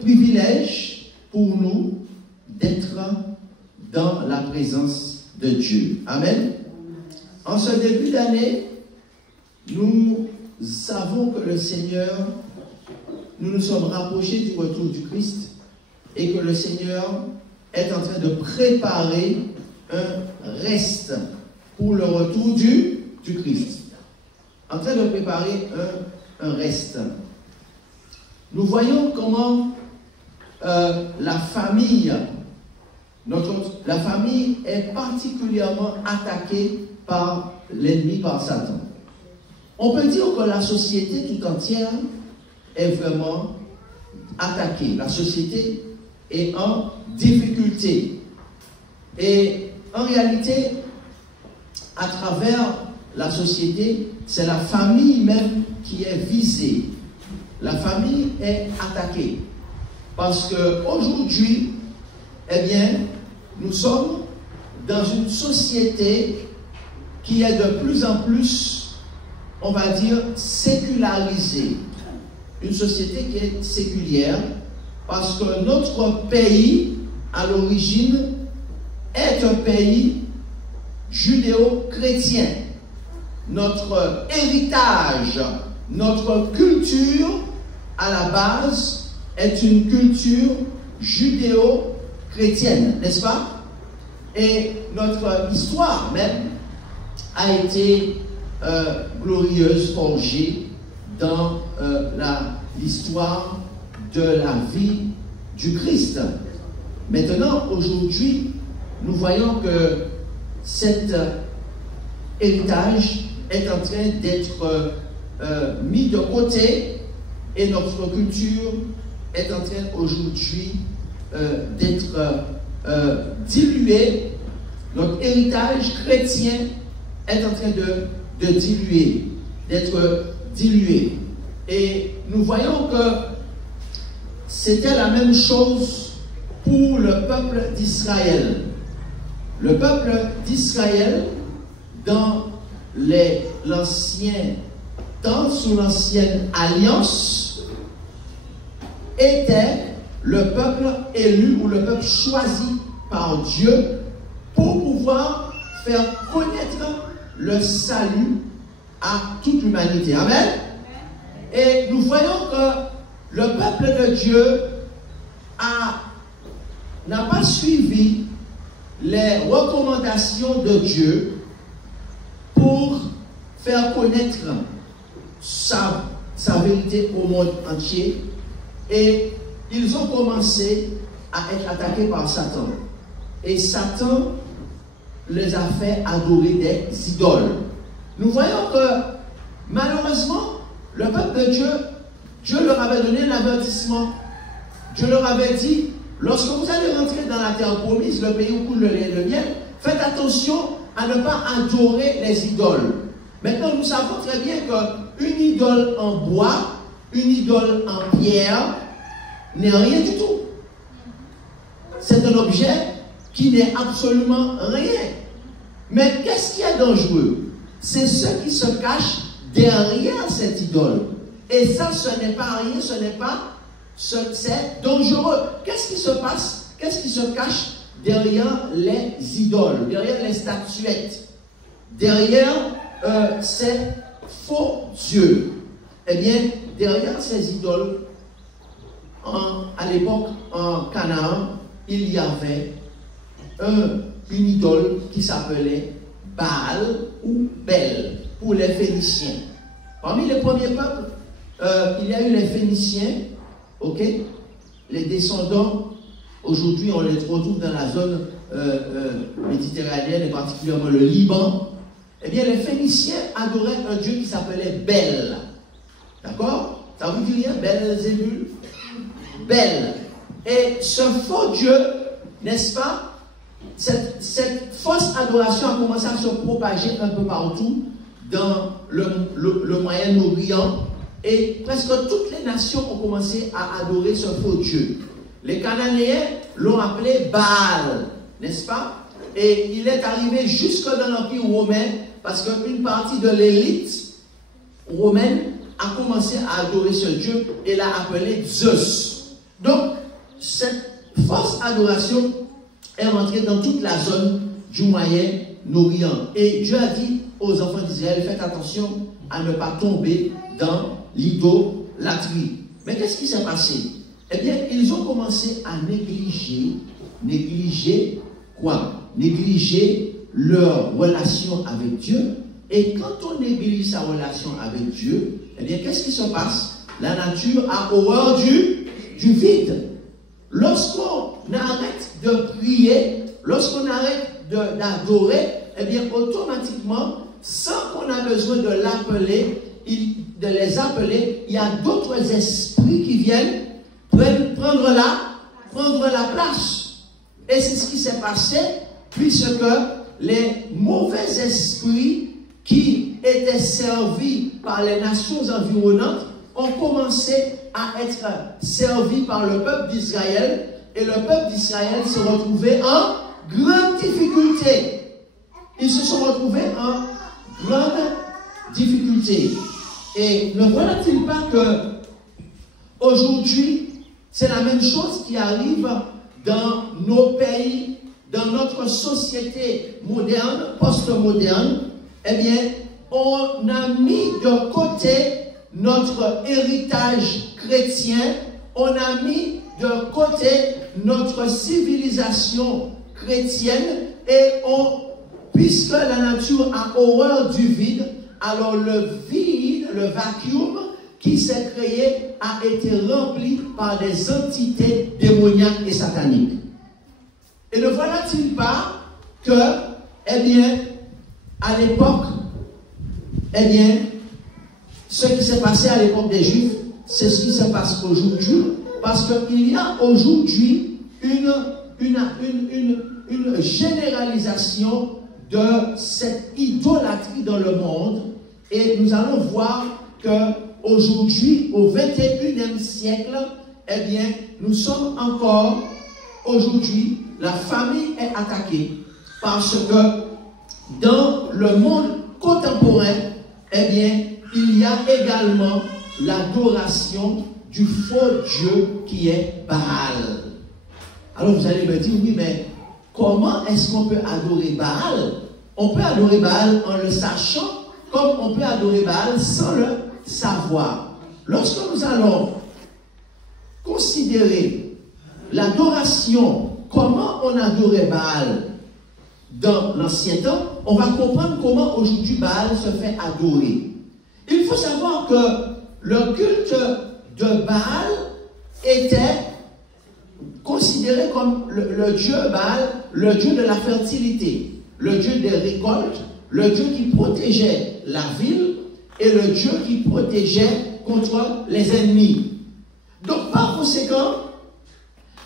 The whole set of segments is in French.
privilège pour nous d'être dans la présence de Dieu. Amen. En ce début d'année, nous savons que le Seigneur, nous nous sommes rapprochés du retour du Christ et que le Seigneur est en train de préparer un reste pour le retour du Christ. En train de préparer un reste. Nous voyons comment la famille est particulièrement attaquée par l'ennemi, par Satan. On peut dire que la société tout entière est vraiment attaquée. La société est en difficulté. Et en réalité, à travers la société, c'est la famille même qui est visée. La famille est attaquée. Parce qu'aujourd'hui, eh bien, nous sommes dans une société qui est de plus en plus, on va dire, sécularisée. Une société qui est séculière, parce que notre pays, à l'origine, est un pays judéo-chrétien. Notre héritage, notre culture, à la base, est une culture judéo-chrétienne, n'est-ce pas? Et notre histoire même a été glorieuse, forgée dans l'histoire de la vie du Christ. Maintenant, aujourd'hui, nous voyons que cet héritage est en train d'être mis de côté et notre culture est en train aujourd'hui d'être diluée. Notre héritage chrétien est en train de diluer, d'être dilué. Et nous voyons que c'était la même chose pour le peuple d'Israël. Le peuple d'Israël, dans l'ancien temps, sous l'ancienne alliance, était le peuple élu ou le peuple choisi par Dieu pour pouvoir faire connaître le salut à toute l'humanité. Amen. Et nous voyons que le peuple de Dieu n'a pas suivi les recommandations de Dieu pour faire connaître sa vérité au monde entier. Et ils ont commencé à être attaqués par Satan. Et Satan les a fait adorer des idoles. Nous voyons que, malheureusement, le peuple de Dieu, Dieu leur avait donné un avertissement. Dieu leur avait dit, lorsque vous allez rentrer dans la terre promise, le pays où coule le lait et le miel, faites attention à ne pas adorer les idoles. Maintenant, nous savons très bien qu'une idole en bois, une idole en pierre, n'est rien du tout. C'est un objet qui n'est absolument rien. Mais qu'est-ce qui est dangereux? C'est ce qui se cache derrière cette idole. Et ça, ce n'est pas rien, ce n'est pas, c'est dangereux. Qu'est-ce qui se passe? Qu'est-ce qui se cache derrière les idoles, derrière les statuettes, derrière ces faux dieux? Eh bien, derrière ces idoles, à l'époque, en Canaan, il y avait une idole qui s'appelait Baal ou Bel pour les Phéniciens. Parmi les premiers peuples, il y a eu les Phéniciens, ok? Les descendants, aujourd'hui, on les retrouve dans la zone méditerranéenne et particulièrement le Liban. Eh bien, les Phéniciens adoraient un dieu qui s'appelait Bel. D'accord? Ça vous dit rien? Belzébul? Bel. Et ce faux Dieu, n'est-ce pas? Cette fausse adoration a commencé à se propager un peu partout dans le Moyen-Orient. Et presque toutes les nations ont commencé à adorer ce faux Dieu. Les Cananéens l'ont appelé Baal, n'est-ce pas? Et il est arrivé jusque dans l'Empire romain parce qu'une partie de l'élite romaine a commencé à adorer ce Dieu et l'a appelé Zeus. Donc, cette fausse adoration est rentrée dans toute la zone du Moyen-Orient. Et Dieu a dit aux enfants d'Israël, faites attention à ne pas tomber dans l'idolâtrie. Mais qu'est-ce qui s'est passé? Eh bien, ils ont commencé à négliger quoi? Négliger leur relation avec Dieu. Et quand on néglige sa relation avec Dieu, eh bien, qu'est-ce qui se passe? La nature a horreur du vide. Lorsqu'on arrête de prier, lorsqu'on arrête d'adorer, eh bien, automatiquement, sans qu'on ait besoin de les appeler, il y a d'autres esprits qui viennent prendre la place. Et c'est ce qui s'est passé, puisque les mauvais esprits qui étaient servis par les nations environnantes ont commencé à être servis par le peuple d'Israël, et le peuple d'Israël se retrouvait en grande difficulté. Ils se sont retrouvés en grande difficulté. Et ne voilà-t-il pas que aujourd'hui, c'est la même chose qui arrive dans nos pays, dans notre société moderne, post-moderne? Eh bien, on a mis de côté notre héritage chrétien, on a mis de côté notre civilisation chrétienne, et puisque la nature a horreur du vide, alors le vide, le vacuum qui s'est créé a été rempli par des entités démoniaques et sataniques. Et ne voilà-t-il pas que, eh bien, à l'époque, eh bien, ce qui s'est passé à l'époque des Juifs, c'est ce qui se passe aujourd'hui, parce qu'il y a aujourd'hui une généralisation de cette idolâtrie dans le monde, et nous allons voir qu'aujourd'hui, au 21e siècle, eh bien, nous sommes encore, aujourd'hui, la famille est attaquée, parce que dans le monde contemporain, eh bien, il y a également l'adoration du faux Dieu qui est Baal. Alors vous allez me dire, oui, mais comment est-ce qu'on peut adorer Baal? On peut adorer Baal en le sachant, comme on peut adorer Baal sans le savoir. Lorsque nous allons considérer l'adoration, comment on adorait Baal dans l'ancien temps, on va comprendre comment aujourd'hui Baal se fait adorer. Il faut savoir que le culte de Baal était considéré comme le dieu Baal, le dieu de la fertilité, le dieu des récoltes, le dieu qui protégeait la ville et le dieu qui protégeait contre les ennemis. Donc par conséquent,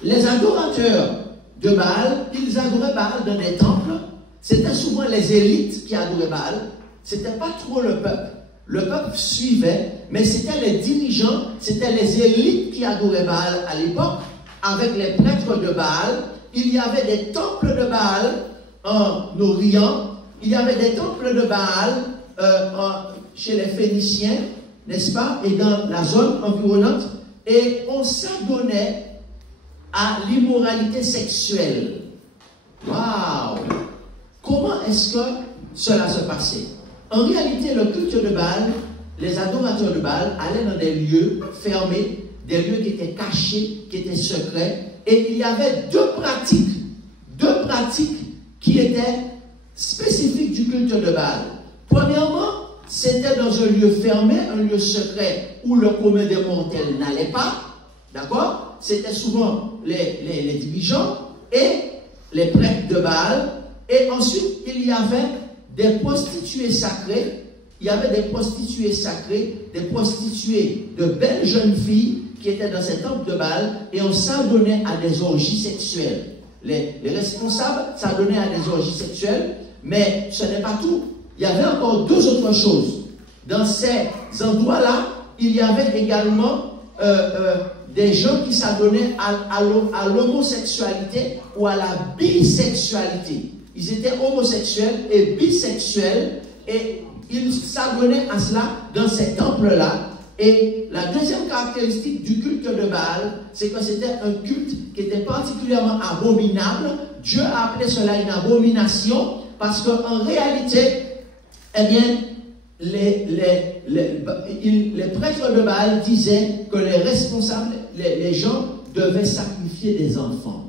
les adorateurs de Baal, ils adoraient Baal dans des temples. C'était souvent les élites qui adoraient Baal. C'était pas trop le peuple. Le peuple suivait, mais c'était les dirigeants, c'était les élites qui adoraient Baal à l'époque, avec les prêtres de Baal. Il y avait des temples de Baal en Orient, il y avait des temples de Baal chez les Phéniciens, n'est-ce pas, et dans la zone environnante, et on s'adonnait à l'immoralité sexuelle. Waouh! Comment est-ce que cela se passait? En réalité, le culte de Baal, les adorateurs de Baal allaient dans des lieux fermés, des lieux qui étaient cachés, qui étaient secrets, et il y avait deux pratiques qui étaient spécifiques du culte de Baal. Premièrement, c'était dans un lieu fermé, un lieu secret où le commun des mortels n'allait pas, d'accord? C'était souvent les dirigeants et les prêtres de Baal, et ensuite il y avait des prostituées sacrées, il y avait des prostituées sacrées, des prostituées de belles jeunes filles qui étaient dans ces temples de Baal, et on s'adonnait à des orgies sexuelles. Les responsables s'adonnaient à des orgies sexuelles, mais ce n'est pas tout. Il y avait encore deux autres choses. Dans ces endroits-là, il y avait également des gens qui s'adonnaient à l'homosexualité ou à la bisexualité. Ils étaient homosexuels et bisexuels, et ils s'adonnaient à cela dans ces temples-là. Et la deuxième caractéristique du culte de Baal, c'est que c'était un culte qui était particulièrement abominable. Dieu a appelé cela une abomination parce qu'en réalité, eh bien, les prêtres de Baal disaient que les responsables, les gens devaient sacrifier des enfants.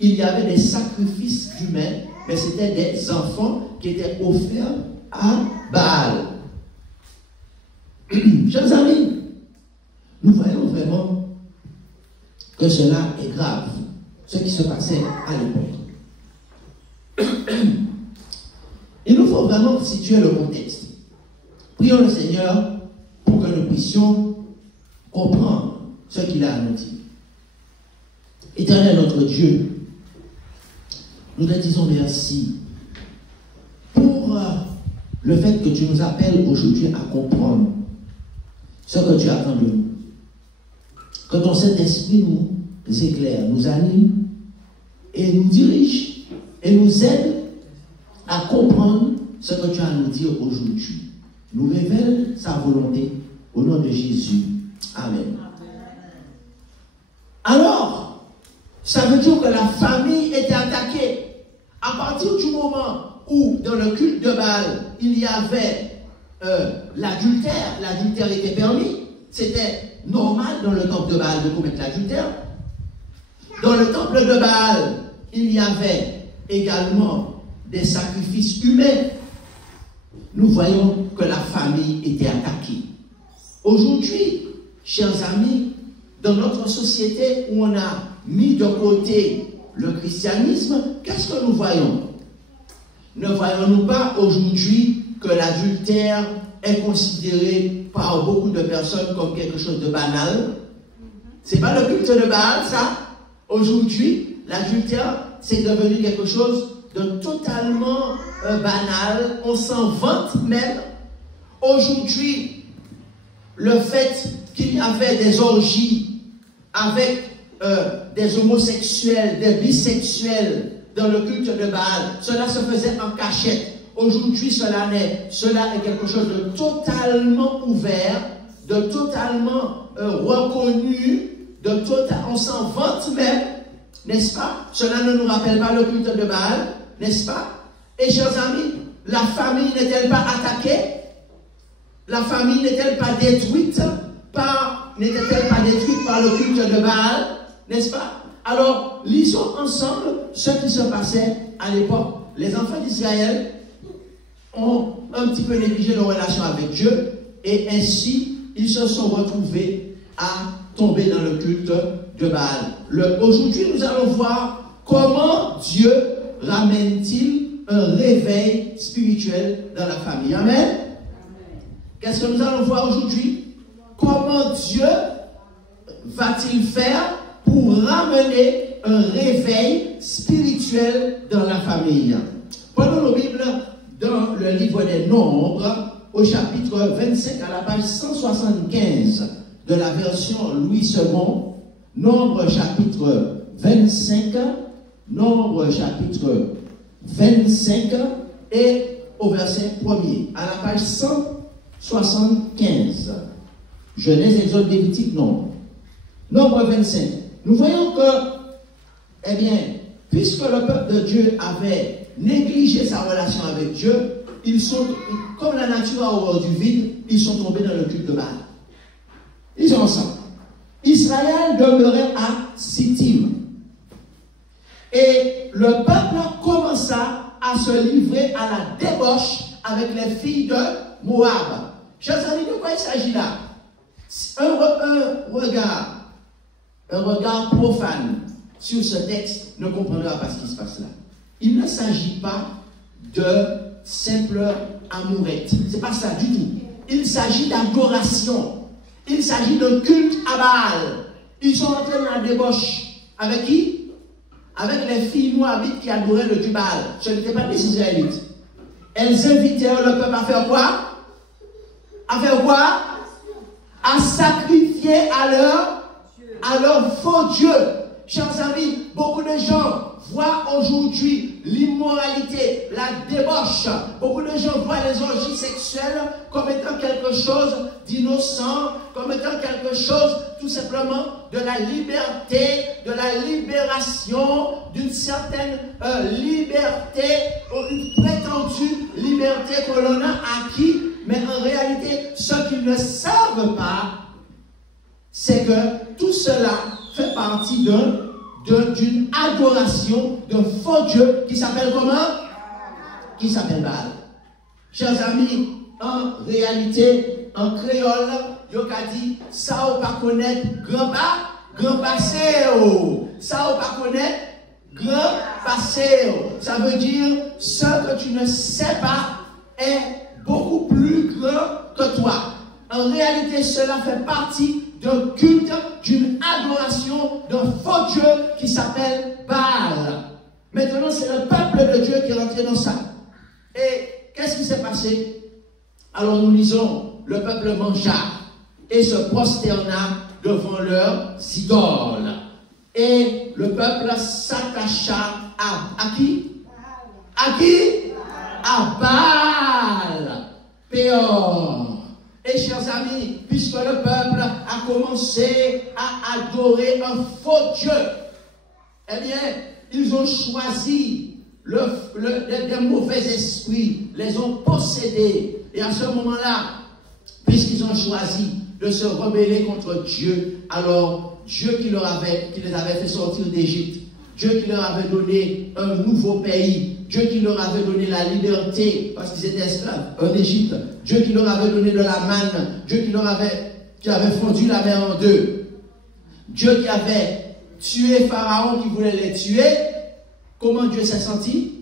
Il y avait des sacrifices humains, mais c'était des enfants qui étaient offerts à Baal. Chers amis, nous voyons vraiment que cela est grave, ce qui se passait à l'époque. Il nous faut vraiment situer le contexte. Prions le Seigneur pour que nous puissions comprendre ce qu'il a à nous dire. Éternel notre Dieu, nous te disons merci pour le fait que tu nous appelles aujourd'hui à comprendre ce que tu attends de nous. Que ton Saint-Esprit nous éclaire, nous anime et nous dirige et nous aide à comprendre ce que tu as à nous dire aujourd'hui. Nous révèle sa volonté au nom de Jésus. Amen. Alors, ça veut dire que la famille était attaquée. À partir du moment où, dans le culte de Baal, il y avait l'adultère était permis, c'était normal dans le temple de Baal de commettre l'adultère. Dans le temple de Baal, il y avait également des sacrifices humains. Nous voyons que la famille était attaquée. Aujourd'hui, chers amis, dans notre société où on a mis de côté le christianisme, qu'est-ce que nous voyons? Ne voyons-nous pas aujourd'hui que l'adultère est considéré par beaucoup de personnes comme quelque chose de banal? C'est pas le culte de Baal, ça. Aujourd'hui, l'adultère, c'est devenu quelque chose de totalement banal. On s'en vante même. Aujourd'hui, le fait qu'il y avait des orgies avec des homosexuels, des bisexuels dans le culte de Baal, cela se faisait en cachette. Aujourd'hui, cela est quelque chose de totalement ouvert, de totalement reconnu, on s'en vante même, n'est-ce pas? Cela ne nous rappelle pas le culte de Baal, n'est-ce pas? Et chers amis, la famille n'est-elle pas attaquée? La famille n'est-elle pas détruite par le culte de Baal? N'est-ce pas? Alors, lisons ensemble ce qui se passait à l'époque. Les enfants d'Israël ont un petit peu négligé leur relation avec Dieu et ainsi, ils se sont retrouvés à tomber dans le culte de Baal. Aujourd'hui, nous allons voir comment Dieu ramène-t-il un réveil spirituel dans la famille. Amen. Qu'est-ce que nous allons voir aujourd'hui? Comment Dieu va-t-il faire pour ramener un réveil spirituel dans la famille? Prenons nos Bibles dans le livre des Nombres, au chapitre 25, à la page 175 de la version Louis II. Nombres chapitre 25, Nombres chapitre 25 et au verset 1er, à la page 175. Genèse, Exode, Lévitique, Nombre. Nombre 25. Nous voyons que, eh bien, puisque le peuple de Dieu avait négligé sa relation avec Dieu, ils sont, comme la nature a horreur du vide, ils sont tombés dans le culte de Baal. Ils sont ensemble. Israël demeurait à Sittim. Et le peuple commença à se livrer à la débauche avec les filles de Moab. Chers amis, de quoi il s'agit là? Un regard profane sur ce texte ne comprendra pas ce qui se passe là. Il ne s'agit pas de simple amourette. Ce n'est pas ça du tout. Il s'agit d'adoration. Il s'agit de culte à Baal. Ils sont entrés dans la débauche. Avec qui? Avec les filles moabites qui adoraient le Dieu Baal. Ce n'étaient pas des Israélites. Elles invitèrent le peuple à faire quoi? À faire quoi? À sacrifier à leur faux Dieu. Chers amis, beaucoup de gens voient aujourd'hui l'immoralité, la débauche. Beaucoup de gens voient les orgies sexuelles comme étant quelque chose d'innocent, comme étant quelque chose tout simplement de la liberté, de la libération, d'une certaine liberté, une prétendue liberté que l'on a acquis. Mais en réalité, ce qu'ils ne savent pas, c'est que tout cela fait partie d'une adoration d'un faux Dieu qui s'appelle comment? Qui s'appelle Baal. Chers amis, en réalité, en créole, il y a dit, ça ou pas connaître grand passé. Ça ou pas connaître grand passé. Ça veut dire, ce que tu ne sais pas est beaucoup plus grand que toi. En réalité, cela fait partie d'un culte, d'une adoration d'un faux Dieu qui s'appelle Baal. Maintenant, c'est le peuple de Dieu qui est rentré dans ça. Et qu'est-ce qui s'est passé? Alors nous lisons, le peuple mangea et se prosterna devant leurs idoles. Et le peuple s'attacha à qui? À qui? À Baal Péor. Et chers amis, puisque le peuple a commencé à adorer un faux Dieu, eh bien, ils ont choisi des mauvais esprits, les ont possédés. Et à ce moment-là, puisqu'ils ont choisi de se rebeller contre Dieu, alors Dieu qui les avait fait sortir d'Égypte, Dieu qui leur avait donné un nouveau pays, Dieu qui leur avait donné la liberté parce qu'ils étaient esclaves en Égypte, Dieu qui leur avait donné de la manne, Dieu qui avait fondu la mer en deux, Dieu qui avait tué Pharaon qui voulait les tuer. Comment Dieu s'est senti?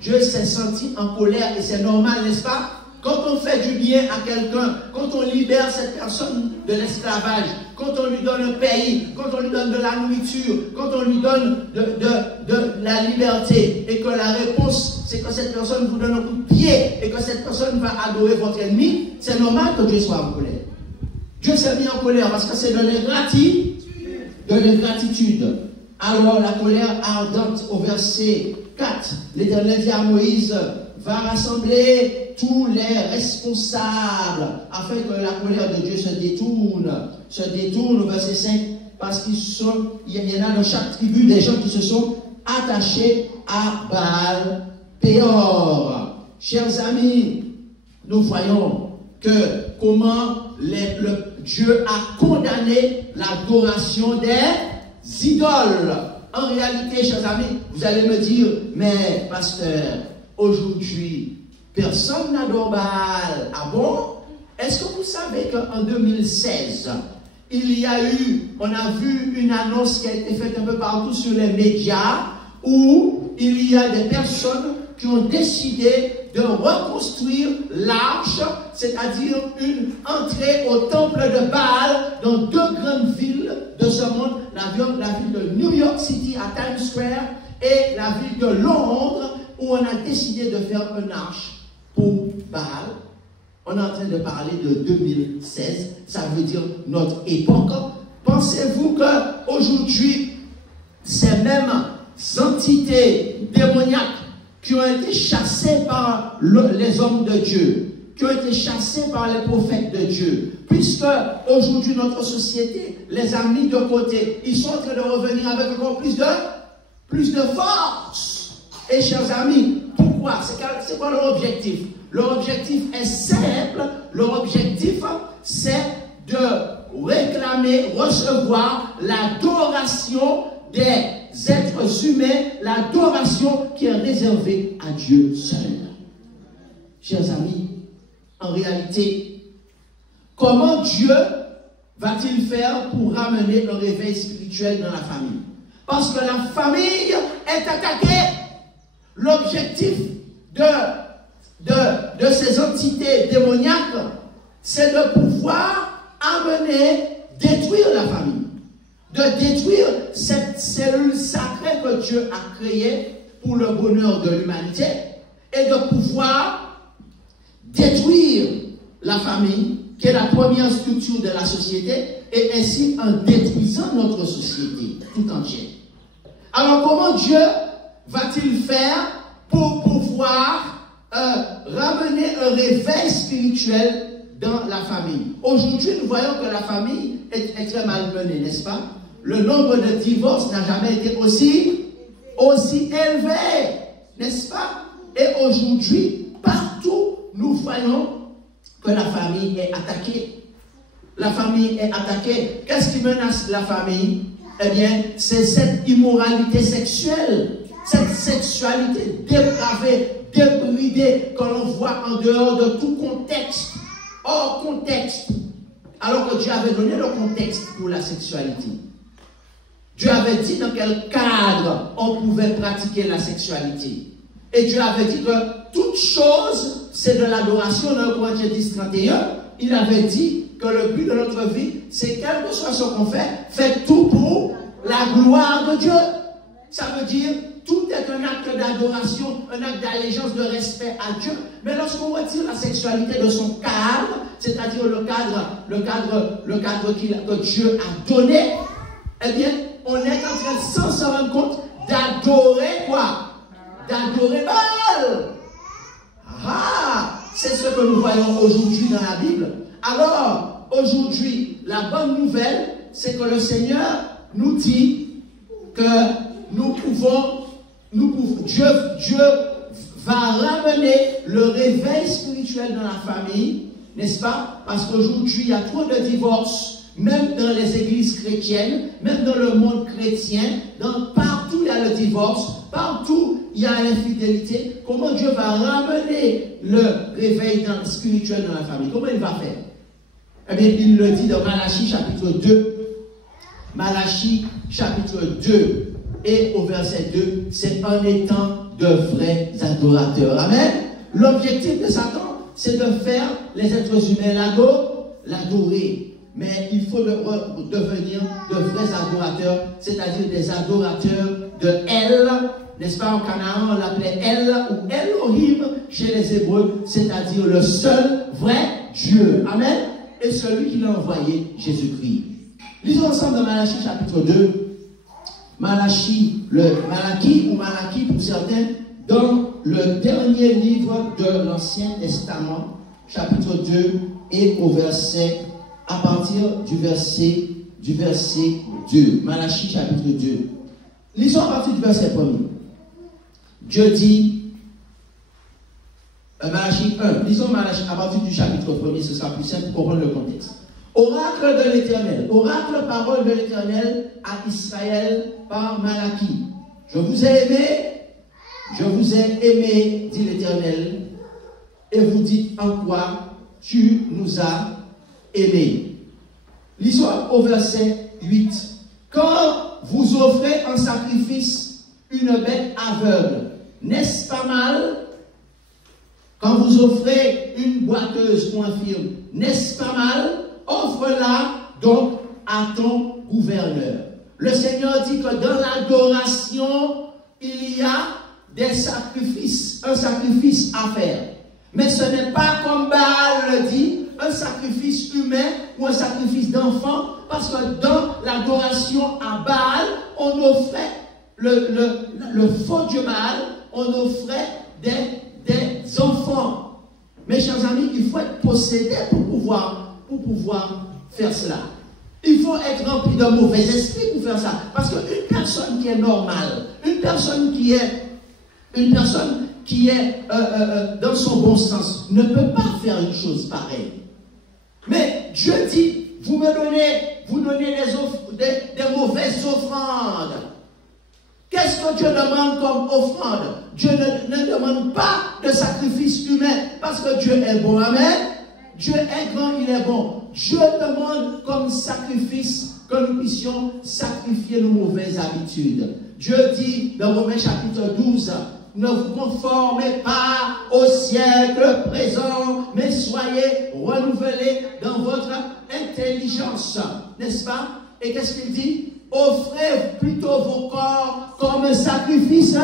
Dieu s'est senti en colère et c'est normal, n'est-ce pas? Quand on fait du bien à quelqu'un, quand on libère cette personne de l'esclavage, quand on lui donne un pays, quand on lui donne de la nourriture, quand on lui donne de la liberté, et que la réponse, c'est que cette personne vous donne un coup de pied, et que cette personne va adorer votre ennemi, c'est normal que Dieu soit en colère. Dieu s'est mis en colère parce que c'est de l'ingratitude. Alors la colère ardente au verset 4, l'Éternel dit à Moïse, va rassembler tous les responsables afin que la colère de Dieu se détourne au verset 5 parce qu'il y en a dans chaque tribu des gens qui se sont attachés à Baal Péor. Chers amis, nous voyons que comment Dieu a condamné l'adoration des idoles. En réalité, chers amis, vous allez me dire, mais pasteur, aujourd'hui, personne n'adore Baal. Ah bon? Est-ce que vous savez qu'en 2016, on a vu une annonce qui a été faite un peu partout sur les médias où il y a des personnes qui ont décidé de reconstruire l'arche, c'est-à-dire une entrée au temple de Baal dans deux grandes villes de ce monde, la ville de New York City à Times Square et la ville de Londres, où on a décidé de faire une arche pour Baal. On est en train de parler de 2016, ça veut dire notre époque. Pensez-vous qu'aujourd'hui, ces mêmes entités démoniaques qui ont été chassées par les hommes de Dieu, qui ont été chassés par les prophètes de Dieu, puisque aujourd'hui notre société les a mis de côté, ils sont en train de revenir avec encore plus de force. Et chers amis, pourquoi? C'est quoi leur objectif? Leur objectif est simple. Leur objectif, c'est de réclamer, recevoir l'adoration des êtres humains, l'adoration qui est réservée à Dieu seul. Chers amis, en réalité, comment Dieu va-t-il faire pour ramener le réveil spirituel dans la famille? Parce que la famille est attaquée. L'objectif de ces entités démoniaques, c'est de pouvoir détruire la famille, de détruire cette cellule sacrée que Dieu a créée pour le bonheur de l'humanité et de pouvoir détruire la famille, qui est la première structure de la société, et ainsi en détruisant notre société tout entière. Alors comment Dieu va-t-il faire pour pouvoir ramener un réveil spirituel dans la famille? Aujourd'hui, nous voyons que la famille est très malmenée, n'est-ce pas? Le nombre de divorces n'a jamais été aussi élevé, n'est-ce pas? Et aujourd'hui, partout, nous voyons que la famille est attaquée. La famille est attaquée. Qu'est-ce qui menace la famille? Eh bien, c'est cette immoralité sexuelle, cette sexualité dépravée, débridée, que l'on voit en dehors de tout contexte, hors contexte. Alors que Dieu avait donné le contexte pour la sexualité. Dieu avait dit dans quel cadre on pouvait pratiquer la sexualité. Et Dieu avait dit que toute chose, c'est de l'adoration. Dans 1 Corinthiens 10, 31, il avait dit que le but de notre vie, c'est quel que soit ce qu'on fait, faites tout pour la gloire de Dieu. Ça veut dire, tout est un acte d'adoration, un acte d'allégeance, de respect à Dieu. Mais lorsqu'on retire la sexualité de son cadre, c'est-à-dire le cadre que Dieu a donné, eh bien, on est en train, sans se rendre compte, d'adorer quoi? D'adorer Baal. Ah, c'est ce que nous voyons aujourd'hui dans la Bible. Alors, aujourd'hui, la bonne nouvelle, c'est que le Seigneur nous dit que Dieu va ramener le réveil spirituel dans la famille, n'est-ce pas? Parce qu'aujourd'hui, il y a trop de divorces, même dans les églises chrétiennes, même dans le monde chrétien, partout il y a le divorce, partout il y a l'infidélité. Comment Dieu va ramener le réveil spirituel dans la famille? Comment il va faire? Eh bien, il le dit dans Malachie chapitre 2. Malachie chapitre 2 et au verset 2, c'est en étant de vrais adorateurs. Amen. L'objectif de Satan, c'est de faire les êtres humains l'adorer. Mais il faut devenir de vrais adorateurs, c'est-à-dire des adorateurs de El, n'est-ce pas? En Canaan, on l'appelait El ou Elohim chez les Hébreux, c'est-à-dire le seul vrai Dieu. Amen. Et celui qui l'a envoyé, Jésus-Christ. Lisons ensemble dans Malachie chapitre 2. Malachie ou Malachie pour certains, dans le dernier livre de l'Ancien Testament, chapitre 2 et au verset, à partir du verset 2. Malachie chapitre 2. Lisons à partir du verset 1er. Dieu dit, Malachie 1, lisons Malachie à partir du chapitre 1er, ce sera plus simple pour comprendre le contexte. Oracle de l'Éternel, oracle parole de l'Éternel à Israël par Malachie. Je vous ai aimé, dit l'Éternel, et vous dites en quoi tu nous as aimés. Lisons au verset 8. Quand vous offrez en sacrifice une bête aveugle, n'est-ce pas mal? Quand vous offrez une boiteuse ou infirme, n'est-ce pas mal? Offre-la donc à ton gouverneur. Le Seigneur dit que dans l'adoration, il y a des sacrifices, un sacrifice à faire. Mais ce n'est pas comme Baal le dit, un sacrifice humain ou un sacrifice d'enfant, parce que dans l'adoration à Baal, on offrait le faux Dieu Baal, on offrait des enfants. Mes chers amis, il faut être possédé pour pouvoir faire cela. Il faut être rempli de mauvais esprit pour faire ça. Parce qu'une personne qui est normale, une personne qui est dans son bon sens, ne peut pas faire une chose pareille. Mais Dieu dit, vous donnez des mauvaises offrandes. Qu'est-ce que Dieu demande comme offrande? Dieu ne demande pas de sacrifice humain, parce que Dieu est bon. Amen. Dieu est grand, il est bon. Dieu demande comme sacrifice que nous puissions sacrifier nos mauvaises habitudes. Dieu dit dans Romains chapitre 12, ne vous conformez pas au siècle présent, mais soyez renouvelés dans votre intelligence. N'est-ce pas? Et qu'est-ce qu'il dit? Offrez plutôt vos corps comme un sacrifice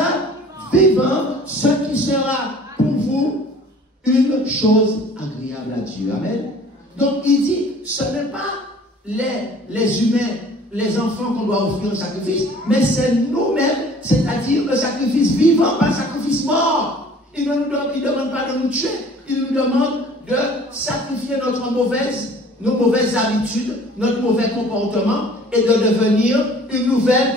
vivant, ce qui sera pour vous une chose agréable à Dieu. Amen. Donc il dit, ce n'est pas les humains, les enfants qu'on doit offrir un sacrifice, mais c'est nous-mêmes, c'est-à-dire le sacrifice vivant, pas sacrifice mort. Il ne demande pas de nous tuer. Il nous demande de sacrifier nos mauvaises habitudes, notre mauvais comportement et de devenir une nouvelle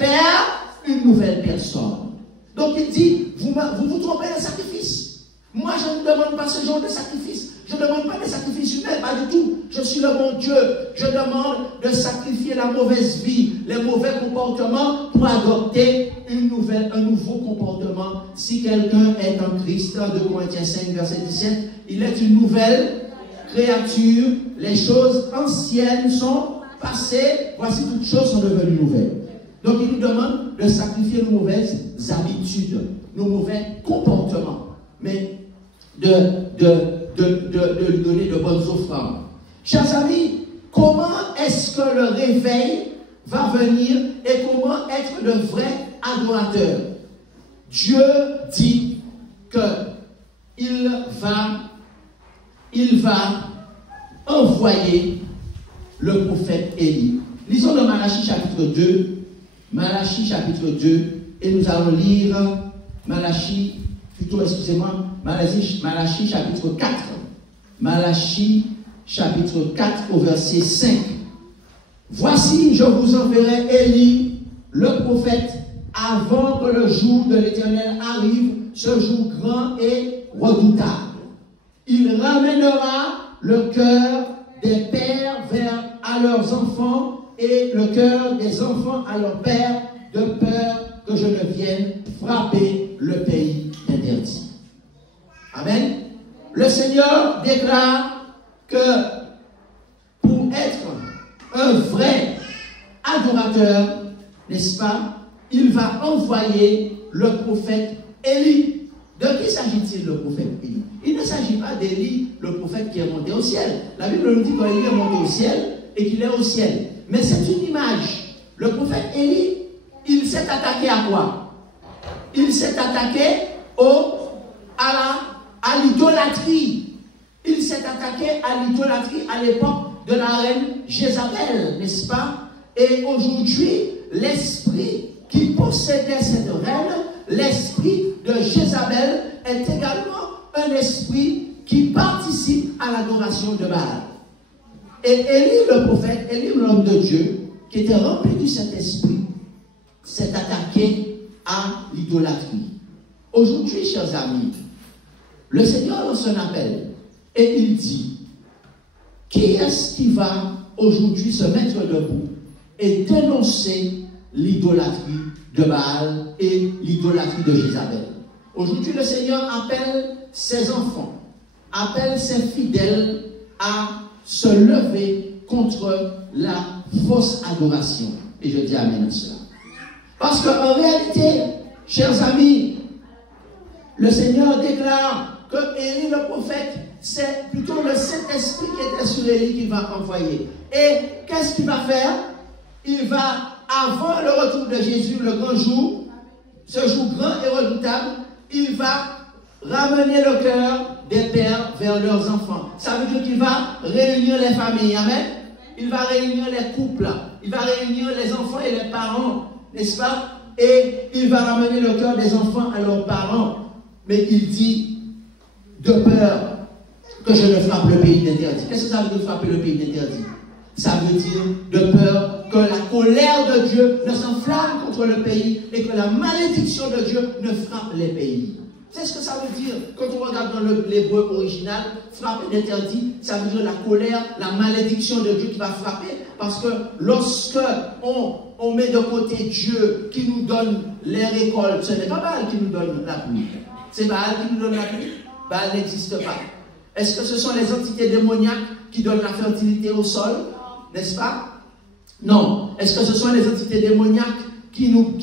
personne. Donc il dit, vous trompez de sacrifice. Moi, je ne demande pas ce genre de sacrifice. Je ne demande pas des sacrifices humains, pas du tout. Je suis le bon Dieu. Je demande de sacrifier la mauvaise vie, les mauvais comportements pour adopter un nouveau comportement. Si quelqu'un est en Christ, 2 Corinthiens 5, verset 17, il est une nouvelle créature. Les choses anciennes sont passées. Voici toutes choses sont devenues nouvelles. Donc il nous demande de sacrifier nos mauvaises habitudes, nos mauvais comportements. Mais de lui donner de bonnes offrandes. Chers amis, comment est-ce que le réveil va venir et comment être le vrai adorateur? Dieu dit qu'il va envoyer le prophète Élie. Lisons dans Malachie chapitre 2, et nous allons lire Malachie chapitre 4. Malachie chapitre 4 au verset 5. Voici, je vous enverrai Élie, le prophète, avant que le jour de l'Éternel arrive, ce jour grand et redoutable. Il ramènera le cœur des pères à leurs enfants et le cœur des enfants à leurs pères, de peur que je ne vienne frapper le pays interdit. Amen. Le Seigneur déclare que pour être un vrai adorateur, n'est-ce pas, il va envoyer le prophète Élie. De qui s'agit-il, le prophète Élie? Il ne s'agit pas d'Élie, le prophète qui est monté au ciel. La Bible nous dit qu'Élie est monté au ciel et qu'il est au ciel. Mais c'est une image. Le prophète Élie, il s'est attaqué à quoi? Il s'est attaqué à l'idolâtrie. Il s'est attaqué à l'idolâtrie à l'époque de la reine Jézabel, n'est-ce pas? Et aujourd'hui, l'esprit qui possédait cette reine, l'esprit de Jézabel, est également un esprit qui participe à l'adoration de Baal. Et Élie, le prophète, Élie, l'homme de Dieu, qui était rempli du Saint-Esprit, s'est attaqué à l'idolâtrie. Aujourd'hui, chers amis, le Seigneur lance un appel et il dit, qui est-ce qui va aujourd'hui se mettre debout et dénoncer l'idolâtrie de Baal et l'idolâtrie de Jézabel? Aujourd'hui, le Seigneur appelle ses enfants, appelle ses fidèles à se lever contre la fausse adoration. Et je dis amen à cela. Parce qu'en réalité, chers amis, le Seigneur déclare que Élie le prophète, c'est plutôt le Saint-Esprit qui était sur Élie qu'il va envoyer. Et qu'est-ce qu'il va faire? Il va, avant le retour de Jésus, le grand jour, ce jour grand et redoutable, il va ramener le cœur des pères vers leurs enfants. Ça veut dire qu'il va réunir les familles. Amen. Il va réunir les couples. Il va réunir les enfants et les parents. N'est-ce pas? Et il va ramener le cœur des enfants à leurs parents. Mais il dit, de peur que je ne frappe le pays d'interdit. Qu'est-ce que ça veut dire frapper le pays d'interdit? Ça veut dire de peur que la colère de Dieu ne s'enflamme contre le pays et que la malédiction de Dieu ne frappe les pays. C'est ce que ça veut dire. Quand on regarde dans l'hébreu original, frapper d'interdit, ça veut dire la colère, la malédiction de Dieu qui va frapper. Parce que lorsque on met de côté Dieu qui nous donne les récoltes, ce n'est pas Baal qui nous donne la pluie. C'est Baal qui nous donne la pluie. Baal n'existe pas. Est-ce que ce sont les entités démoniaques qui donnent la fertilité au sol? N'est-ce pas? Non. Est-ce que ce sont les entités démoniaques qui nous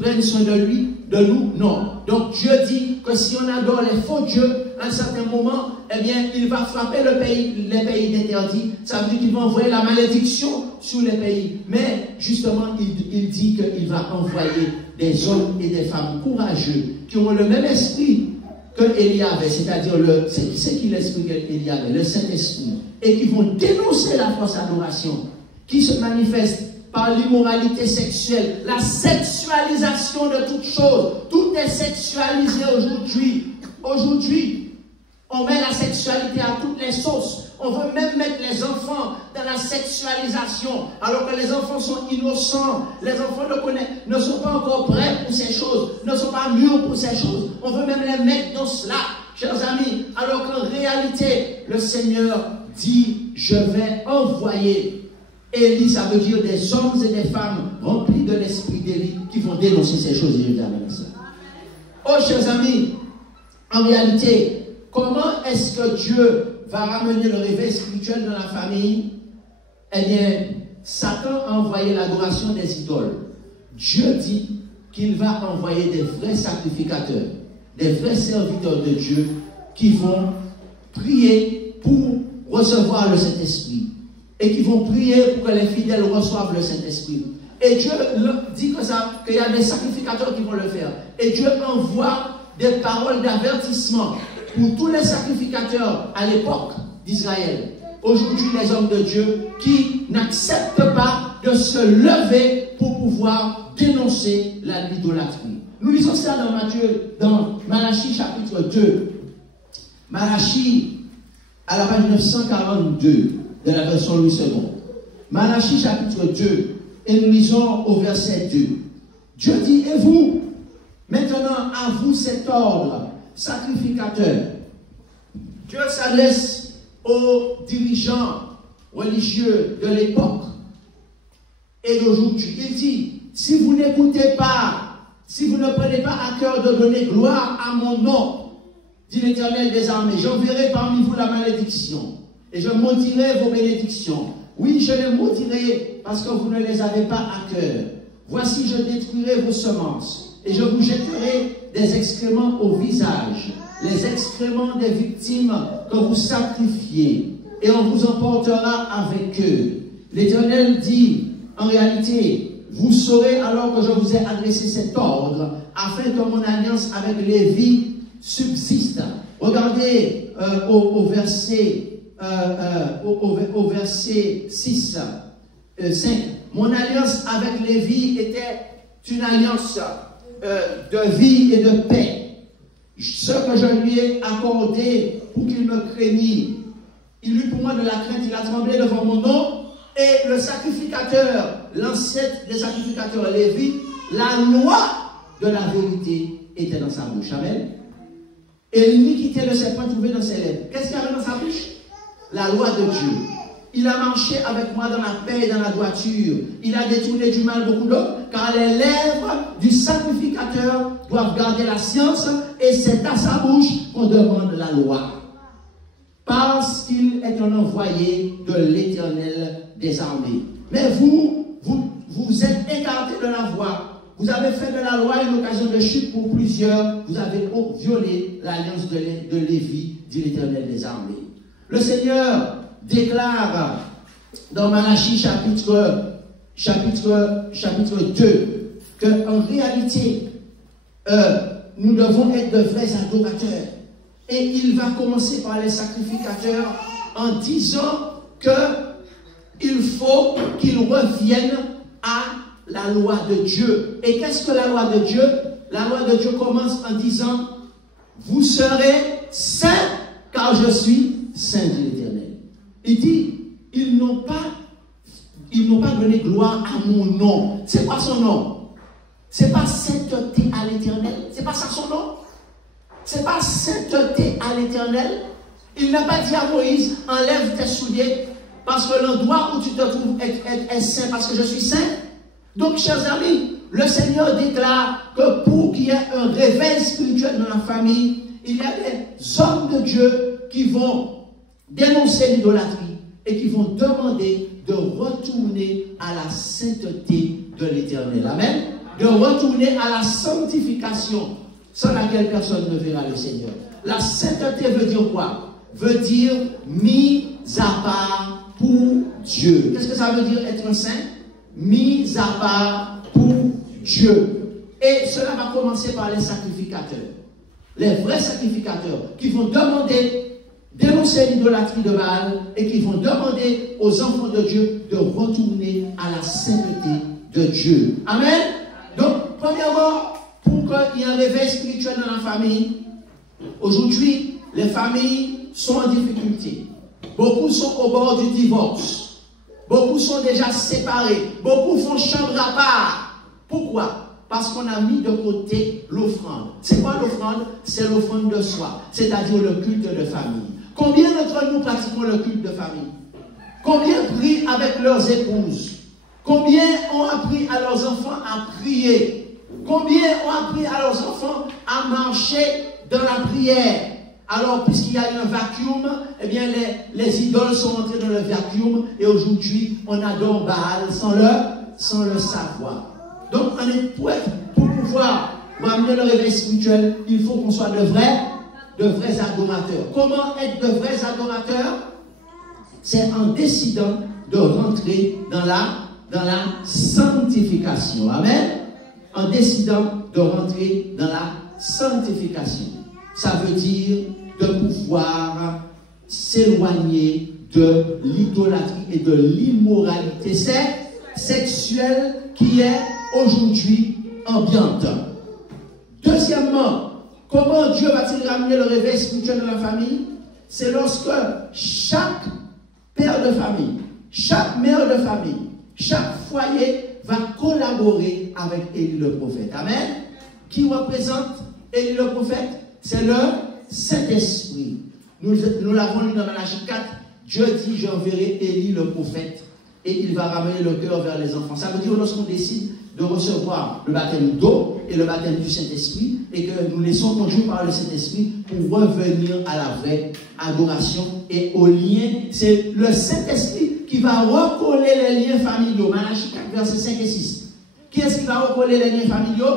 prennent soin de nous? Non. Donc Dieu dit que si on adore les faux dieux, à un certain moment, eh bien, il va frapper les pays d'interdit. Ça veut dire qu'il va envoyer la malédiction sur les pays. Mais justement, il dit qu'il va envoyer des hommes et des femmes courageux qui ont le même esprit que Élie avait, c'est-à-dire c'est qui l'esprit qu'Élie avait, le Saint-Esprit, et qui vont dénoncer la fausse adoration, qui se manifeste par l'immoralité sexuelle, la sexualisation de toutes choses, toute tout est sexualisé aujourd'hui. Aujourd'hui, on met la sexualité à toutes les sauces. On veut même mettre les enfants dans la sexualisation, alors que les enfants sont innocents. Les enfants ne sont pas encore prêts pour ces choses, ne sont pas mûrs pour ces choses. On veut même les mettre dans cela, chers amis, alors qu'en réalité, le Seigneur dit, je vais envoyer Élie, ça veut dire des hommes et des femmes remplis de l'esprit d'Élie qui vont dénoncer ces choses. Et je dis amen à ça. Oh, chers amis, en réalité, comment est-ce que Dieu va ramener le réveil spirituel dans la famille? Eh bien, Satan a envoyé l'adoration des idoles. Dieu dit qu'il va envoyer des vrais sacrificateurs, des vrais serviteurs de Dieu qui vont prier pour recevoir le Saint-Esprit et qui vont prier pour que les fidèles reçoivent le Saint-Esprit. Et Dieu dit qu'il y a des sacrificateurs qui vont le faire. Et Dieu envoie des paroles d'avertissement pour tous les sacrificateurs à l'époque d'Israël. Aujourd'hui, les hommes de Dieu qui n'acceptent pas de se lever pour pouvoir dénoncer l'idolâtrie. Nous lisons ça dans Malachie chapitre 2. Malachie à la page 942 de la version Louis II. Malachie chapitre 2 et nous lisons au verset 2. Dieu dit, et vous, maintenant à vous cet ordre, sacrificateur. Dieu s'adresse aux dirigeants religieux de l'époque et d'aujourd'hui. Il dit, si vous n'écoutez pas, si vous ne prenez pas à cœur de donner gloire à mon nom, dit l'Éternel des armées, j'enverrai parmi vous la malédiction et je maudirai vos bénédictions. Oui, je les maudirai parce que vous ne les avez pas à cœur. Voici, je détruirai vos semences et je vous jetterai des excréments au visage, les excréments des victimes que vous sacrifiez, et on vous emportera avec eux. L'Éternel dit, en réalité, vous saurez alors que je vous ai adressé cet ordre, afin que mon alliance avec Lévi subsiste. Regardez au verset 6, 5. Mon alliance avec Lévi était une alliance de vie et de paix. Ce que je lui ai accordé pour qu'il me craignît, il eut pour moi de la crainte, il a tremblé devant mon nom. Et le sacrificateur, l'ancêtre des sacrificateurs Lévi, la loi de la vérité était dans sa bouche. Amen. Et l'iniquité ne s'est pas trouvée dans ses lèvres. Qu'est-ce qu'il y avait dans sa bouche? La loi de Dieu. Il a marché avec moi dans la paix et dans la droiture. Il a détourné du mal beaucoup d'autres, car les lèvres du sacrificateur doivent garder la science, et c'est à sa bouche qu'on demande la loi. Parce qu'il est un envoyé de l'Éternel des armées. Mais vous êtes écartés de la voie. Vous avez fait de la loi une occasion de chute pour plusieurs. Vous avez violé l'alliance de Lévi, dit l'Éternel des armées. Le Seigneur déclare dans Malachie chapitre 2 qu'en réalité, nous devons être de vrais adorateurs. Et il va commencer par les sacrificateurs en disant qu'il faut qu'ils reviennent à la loi de Dieu. Et qu'est-ce que la loi de Dieu? La loi de Dieu commence en disant, vous serez saints car je suis saint, dit l'Éternel. Il dit, ils n'ont pas donné gloire à mon nom. C'est quoi son nom? C'est pas sainteté à l'Éternel. C'est pas ça son nom? C'est pas sainteté à l'Éternel. Il n'a pas dit à Moïse, enlève tes souliers, parce que l'endroit où tu te trouves est saint, parce que je suis saint. Donc, chers amis, le Seigneur déclare que pour qu'il y ait un réveil spirituel dans la famille, il y a des hommes de Dieu qui vont dénoncer l'idolâtrie et qui vont demander de retourner à la sainteté de l'Éternel. Amen. De retourner à la sanctification, sans laquelle personne ne verra le Seigneur. La sainteté veut dire quoi? Veut dire mis à part pour Dieu. Qu'est-ce que ça veut dire être un saint? Mis à part pour Dieu. Et cela va commencer par les sacrificateurs. Les vrais sacrificateurs qui vont dénoncer l'idolâtrie de Baal et qui vont demander aux enfants de Dieu de retourner à la sainteté de Dieu. Amen. Donc, premièrement, pour qu'il y ait un réveil spirituel dans la famille. Aujourd'hui, les familles sont en difficulté. Beaucoup sont au bord du divorce. Beaucoup sont déjà séparés. Beaucoup font chambre à part. Pourquoi? Parce qu'on a mis de côté l'offrande. C'est quoi l'offrande? C'est l'offrande de soi, c'est-à-dire le culte de famille. Combien d'entre nous pratiquons le culte de famille? Combien prient avec leurs épouses? Combien ont appris à leurs enfants à prier? Combien ont appris à leurs enfants à marcher dans la prière? Alors, puisqu'il y a eu un vacuum, eh bien, les idoles sont entrées dans le vacuum et aujourd'hui, on adore Baal sans le savoir. Donc, on est prêt pour pouvoir amener le réveil spirituel. Il faut qu'on soit de vrais adorateurs. Comment être de vrais adorateurs? C'est en décidant de rentrer dans la sanctification. Amen. En décidant de rentrer dans la sanctification. Ça veut dire de pouvoir s'éloigner de l'idolâtrie et de l'immoralité sexuelle qui est aujourd'hui ambiante. Deuxièmement, comment Dieu va-t-il ramener le réveil spirituel dans la famille? C'est lorsque chaque père de famille, chaque mère de famille, chaque foyer va collaborer avec Élie le prophète. Amen. Qui représente Élie le prophète? C'est le Saint-Esprit. Nous l'avons lu dans Malachie 4. Dieu dit, j'enverrai Élie le prophète et il va ramener le cœur vers les enfants. Ça veut dire lorsqu'on décide de recevoir le baptême d'eau et le baptême du Saint-Esprit et que nous laissons conduire par le Saint-Esprit pour revenir à la vraie adoration et au lien. C'est le Saint-Esprit qui va recoller les liens familiaux. Malachie 4, versets 5 et 6. Qui est-ce qui va recoller les liens familiaux?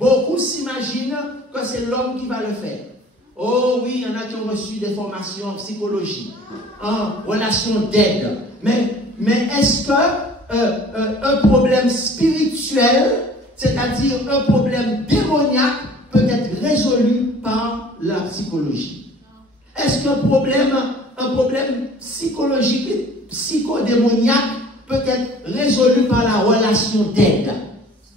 Beaucoup s'imaginent que c'est l'homme qui va le faire. Oh oui, il y en a qui ont reçu des formations en psychologie, en relation d'aide. Mais est-ce que un problème spirituel, c'est-à-dire un problème démoniaque, peut être résolu par la psychologie? Est-ce qu'un problème psychologique, psychodémoniaque peut être résolu par la relation d'aide?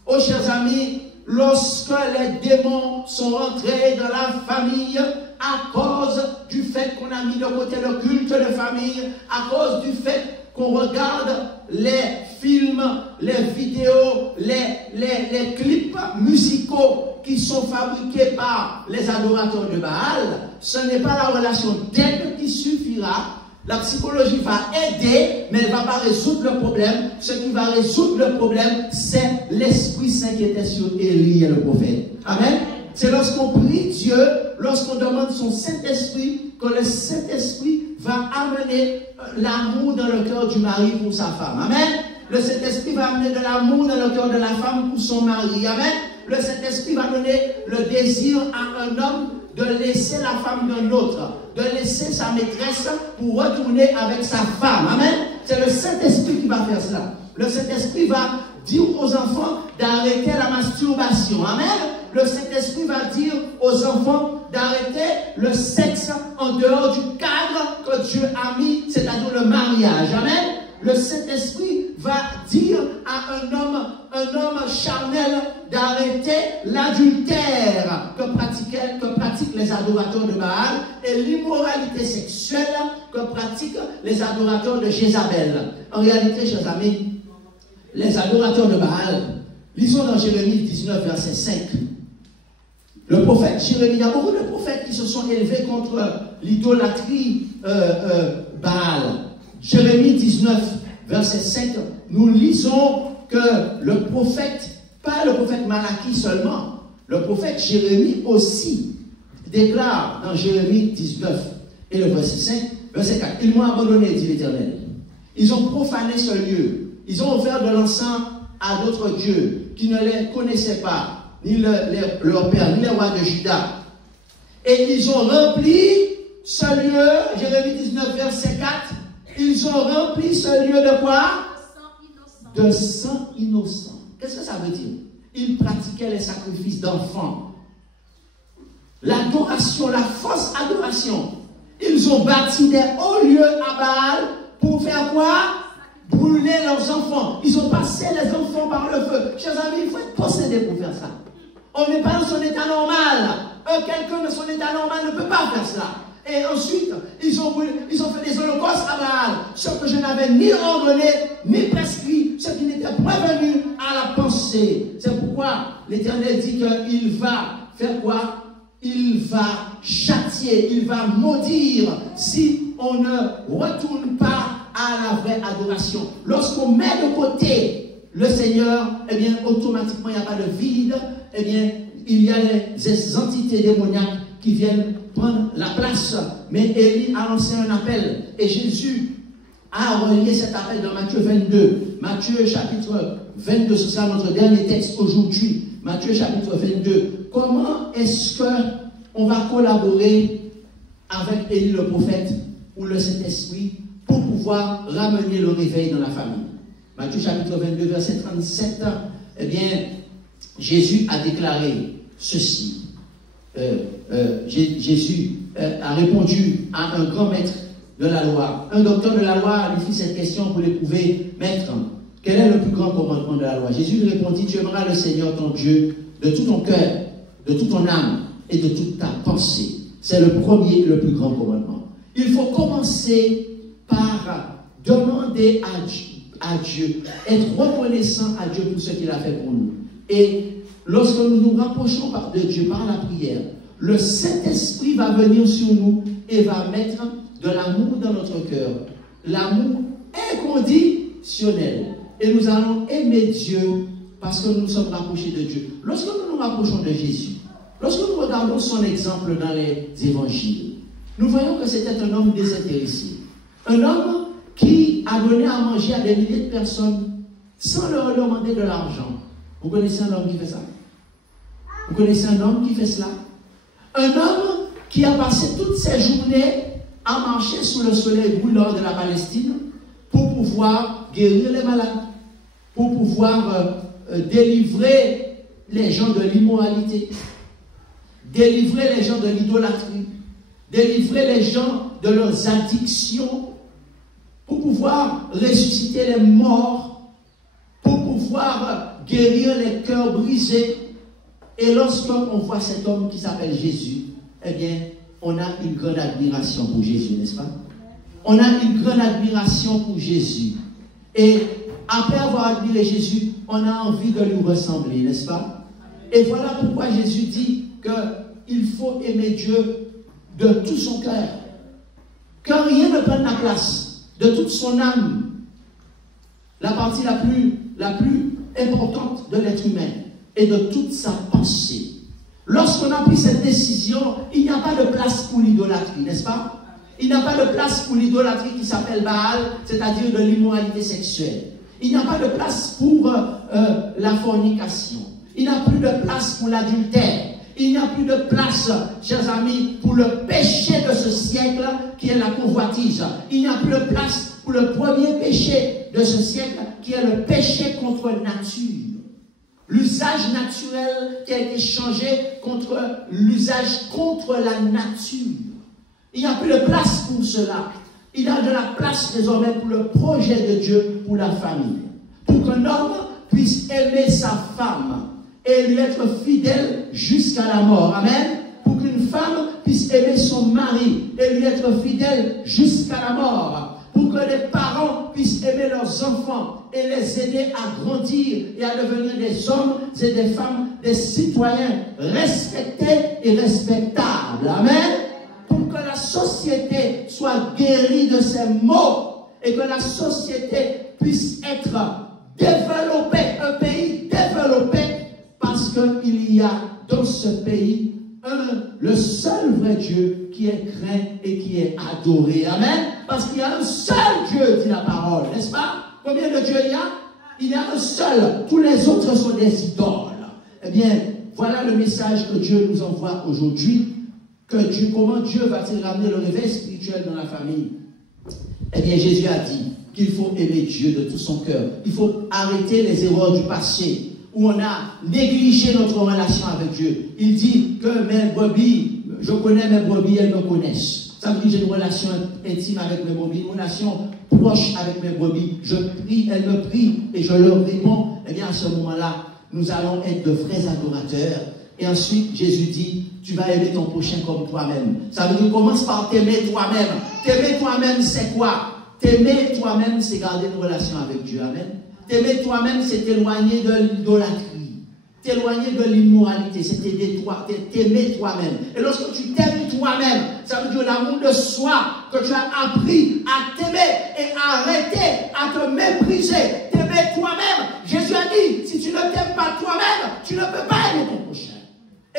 Oh, chers amis, lorsque les démons sont rentrés dans la famille à cause du fait qu'on a mis de côté le culte de famille, à cause du fait qu'on regarde les films, les vidéos, les clips musicaux qui sont fabriqués par les adorateurs de Baal, ce n'est pas la relation d'aide qui suffira. La psychologie va aider, mais elle ne va pas résoudre le problème. Ce qui va résoudre le problème, c'est l'Esprit Saint qui était sur Élie et le prophète. Amen. C'est lorsqu'on prie Dieu, lorsqu'on demande son Saint-Esprit, que le Saint-Esprit va amener l'amour dans le cœur du mari pour sa femme. Amen. Le Saint-Esprit va amener de l'amour dans le cœur de la femme pour son mari. Amen. Le Saint-Esprit va donner le désir à un homme de laisser la femme d'un autre, de laisser sa maîtresse pour retourner avec sa femme. Amen. C'est le Saint-Esprit qui va faire cela. Le Saint-Esprit va dire aux enfants d'arrêter la masturbation. Amen. Le Saint-Esprit va dire aux enfants d'arrêter le sexe en dehors du cadre que Dieu a mis, c'est-à-dire le mariage. Amen. Le Saint-Esprit va dire à un homme charnel d'arrêter l'adultère que pratiquent les adorateurs de Baal et l'immoralité sexuelle que pratiquent les adorateurs de Jézabel. En réalité, chers amis, les adorateurs de Baal, lisons dans Jérémie 19, verset 5. Le prophète Jérémie, il y a beaucoup de prophètes qui se sont élevés contre l'idolâtrie Baal. Jérémie 19, verset 5, nous lisons que le prophète, pas le prophète Malachie seulement, le prophète Jérémie aussi déclare dans Jérémie 19 et le verset 5, verset 4, ils m'ont abandonné, dit l'Éternel. Ils ont profané ce lieu. Ils ont offert de l'encens à d'autres dieux qui ne les connaissaient pas, ni leur père, ni les rois de Juda. Et ils ont rempli ce lieu, Jérémie 19, verset 4, ils ont rempli ce lieu de quoi? De sang innocent. Qu'est-ce que ça veut dire? Ils pratiquaient les sacrifices d'enfants. L'adoration, la fausse adoration. Ils ont bâti des hauts lieux à Baal pour faire quoi? Brûler leurs enfants. Ils ont passé les enfants par le feu. Chers amis, il faut être possédé pour faire ça. On n'est pas dans son état normal. Quelqu'un de son état normal ne peut pas faire cela. Et ensuite, ils ont fait des holocaustes à Baal, ce que je n'avais ni ordonné, ni prescrit, ce qui n'était point venu à la pensée. C'est pourquoi l'Éternel dit qu'il va faire quoi? Il va châtier, il va maudire si on ne retourne pas à la vraie adoration. Lorsqu'on met de côté le Seigneur, eh bien, automatiquement, il n'y a pas de vide, eh bien, il y a les entités démoniaques qui viennent prendre la place. Mais Élie a lancé un appel et Jésus a relié cet appel dans Matthieu 22. Matthieu chapitre 22, c'est ça notre dernier texte aujourd'hui. Matthieu chapitre 22. Comment est-ce qu'on va collaborer avec Élie le prophète ou le Saint-Esprit pour pouvoir ramener le réveil dans la famille? Matthieu chapitre 22, verset 37. Eh bien, Jésus a déclaré ceci. Jésus a répondu à un grand maître de la loi. Un docteur de la loi lui fit cette question pour l'éprouver. Maître, quel est le plus grand commandement de la loi? Jésus lui répondit, tu aimeras le Seigneur ton Dieu de tout ton cœur, de toute ton âme et de toute ta pensée. C'est le premier et le plus grand commandement. Il faut commencer par demander à Dieu, être reconnaissant à Dieu pour ce qu'il a fait pour nous. Et lorsque nous nous rapprochons de Dieu par la prière, le Saint-Esprit va venir sur nous et va mettre de l'amour dans notre cœur. L'amour inconditionnel. Et nous allons aimer Dieu parce que nous nous sommes rapprochés de Dieu. Lorsque nous nous rapprochons de Jésus, lorsque nous regardons son exemple dans les évangiles, nous voyons que c'était un homme désintéressé. Un homme qui a donné à manger à des milliers de personnes sans leur demander de l'argent. Vous connaissez un homme qui fait ça? Vous connaissez un homme qui fait cela? Un homme qui a passé toutes ses journées à marcher sous le soleil brûlant de la Palestine pour pouvoir guérir les malades, pour pouvoir délivrer les gens de l'immoralité, délivrer les gens de l'idolâtrie, délivrer les gens de leurs addictions, pour pouvoir ressusciter les morts, pour pouvoir guérir les cœurs brisés. Et lorsqu'on voit cet homme qui s'appelle Jésus, eh bien, on a une grande admiration pour Jésus, n'est-ce pas? On a une grande admiration pour Jésus. Et après avoir admiré Jésus, on a envie de lui ressembler, n'est-ce pas? Et voilà pourquoi Jésus dit qu'il faut aimer Dieu de tout son cœur. Que rien ne prenne la place de toute son âme. La partie la plus importante de l'être humain et de toute sa pensée. Lorsqu'on a pris cette décision, il n'y a pas de place pour l'idolâtrie, n'est-ce pas? Il n'y a pas de place pour l'idolâtrie qui s'appelle Baal, c'est-à-dire de l'immoralité sexuelle. Il n'y a pas de place pour la fornication. Il n'y a plus de place pour l'adultère. Il n'y a plus de place, chers amis, pour le péché de ce siècle qui est la convoitise. Il n'y a plus de place pour le premier péché de ce siècle qui est le péché contre nature. L'usage naturel qui a été changé contre l'usage contre la nature. Il n'y a plus de place pour cela. Il y a de la place désormais pour le projet de Dieu pour la famille. Pour qu'un homme puisse aimer sa femme et lui être fidèle jusqu'à la mort. Amen. Pour qu'une femme puisse aimer son mari et lui être fidèle jusqu'à la mort. Pour que les parents puissent aimer leurs enfants et les aider à grandir et à devenir des hommes et des femmes, des citoyens respectés et respectables. Amen. Pour que la société soit guérie de ces maux et que la société puisse être développée, un pays développé, parce qu'il y a dans ce pays le seul vrai Dieu qui est craint et qui est adoré. Amen. Parce qu'il y a un seul Dieu, dit la parole, n'est-ce pas? Combien de dieux il y a? Il y a un seul. Tous les autres sont des idoles. Eh bien, voilà le message que Dieu nous envoie aujourd'hui. Comment Dieu va-t-il ramener le réveil spirituel dans la famille? Eh bien, Jésus a dit qu'il faut aimer Dieu de tout son cœur. Il faut arrêter les erreurs du passé où on a négligé notre relation avec Dieu. Il dit que mes brebis, je connais mes brebis, elles me connaissent. Ça veut dire que j'ai une relation intime avec mes brebis, une relation proche avec mes brebis. Je prie, elles me prient et je leur réponds. Eh bien, à ce moment-là, nous allons être de vrais adorateurs. Et ensuite, Jésus dit, tu vas aimer ton prochain comme toi-même. Ça veut dire, commence par t'aimer toi-même. T'aimer toi-même, c'est quoi? T'aimer toi-même, c'est garder une relation avec Dieu. Amen. T'aimer toi-même, c'est t'éloigner de l'idolâtrie. T'éloigner de l'immoralité, c'est t'aimer toi-même. Et lorsque tu t'aimes toi-même, ça veut dire l'amour de soi, que tu as appris à t'aimer et à arrêter à te mépriser. T'aimer toi-même. Jésus a dit, si tu ne t'aimes pas toi-même, tu ne peux pas aimer ton prochain.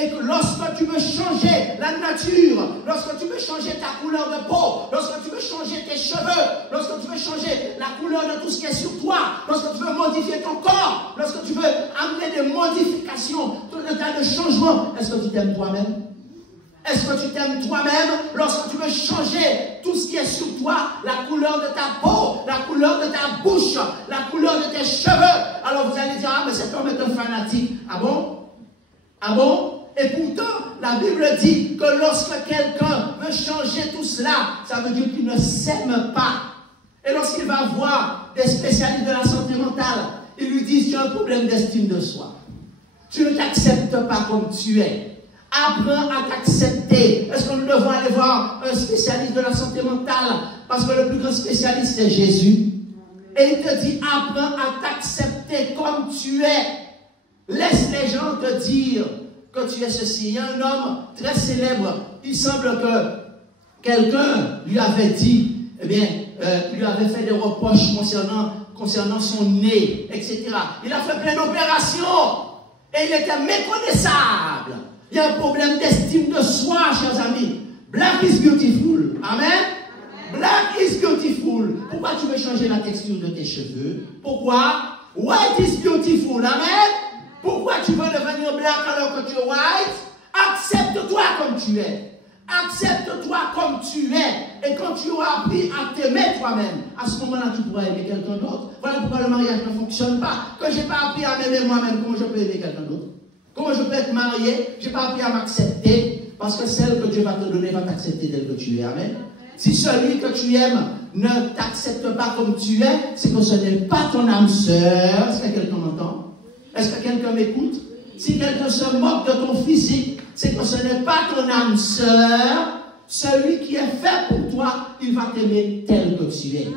Et que lorsque tu veux changer la nature, lorsque tu veux changer ta couleur de peau, lorsque tu veux changer tes cheveux, lorsque tu veux changer la couleur de tout ce qui est sur toi, lorsque tu veux modifier ton corps, lorsque tu veux amener des modifications, tout le tas de changements, est-ce que tu t'aimes toi-même? Est-ce que tu t'aimes toi-même lorsque tu veux changer tout ce qui est sur toi, la couleur de ta peau, la couleur de ta bouche, la couleur de tes cheveux? Alors vous allez dire, ah mais cet homme est un fanatique. Ah bon? Ah bon? Et pourtant, la Bible dit que lorsque quelqu'un veut changer tout cela, ça veut dire qu'il ne s'aime pas. Et lorsqu'il va voir des spécialistes de la santé mentale, ils lui disent, tu as un problème d'estime de soi. Tu ne t'acceptes pas comme tu es. Apprends à t'accepter. Est-ce que nous devons aller voir un spécialiste de la santé mentale? Parce que le plus grand spécialiste, c'est Jésus. Et il te dit, apprends à t'accepter comme tu es. Laisse les gens te dire que tu es ceci. Il y a un homme très célèbre, il semble que quelqu'un lui avait dit, eh bien, lui avait fait des reproches concernant son nez, etc. Il a fait plein d'opérations et il était méconnaissable. Il y a un problème d'estime de soi, chers amis. Black is beautiful. Amen. Black is beautiful. Pourquoi tu veux changer la texture de tes cheveux? Pourquoi? White is beautiful. Amen. Pourquoi tu veux devenir black alors que tu es white? Accepte-toi comme tu es. Accepte-toi comme tu es. Et quand tu auras appris à t'aimer toi-même, à ce moment-là, tu pourras aimer quelqu'un d'autre. Voilà pourquoi le mariage ne fonctionne pas. Que je n'ai pas appris à m'aimer moi-même, comment je peux aimer quelqu'un d'autre? Comment je peux être marié? Je n'ai pas appris à m'accepter. Parce que celle que Dieu va te donner va t'accepter tel que tu es. Amen. Si celui que tu aimes ne t'accepte pas comme tu es, c'est que ce n'est pas ton âme sœur. Est-ce que quelqu'un m'entend? Est-ce que quelqu'un m'écoute? Si quelqu'un se moque de ton physique, c'est que ce n'est pas ton âme sœur. Celui qui est fait pour toi, il va t'aimer tel que tu es.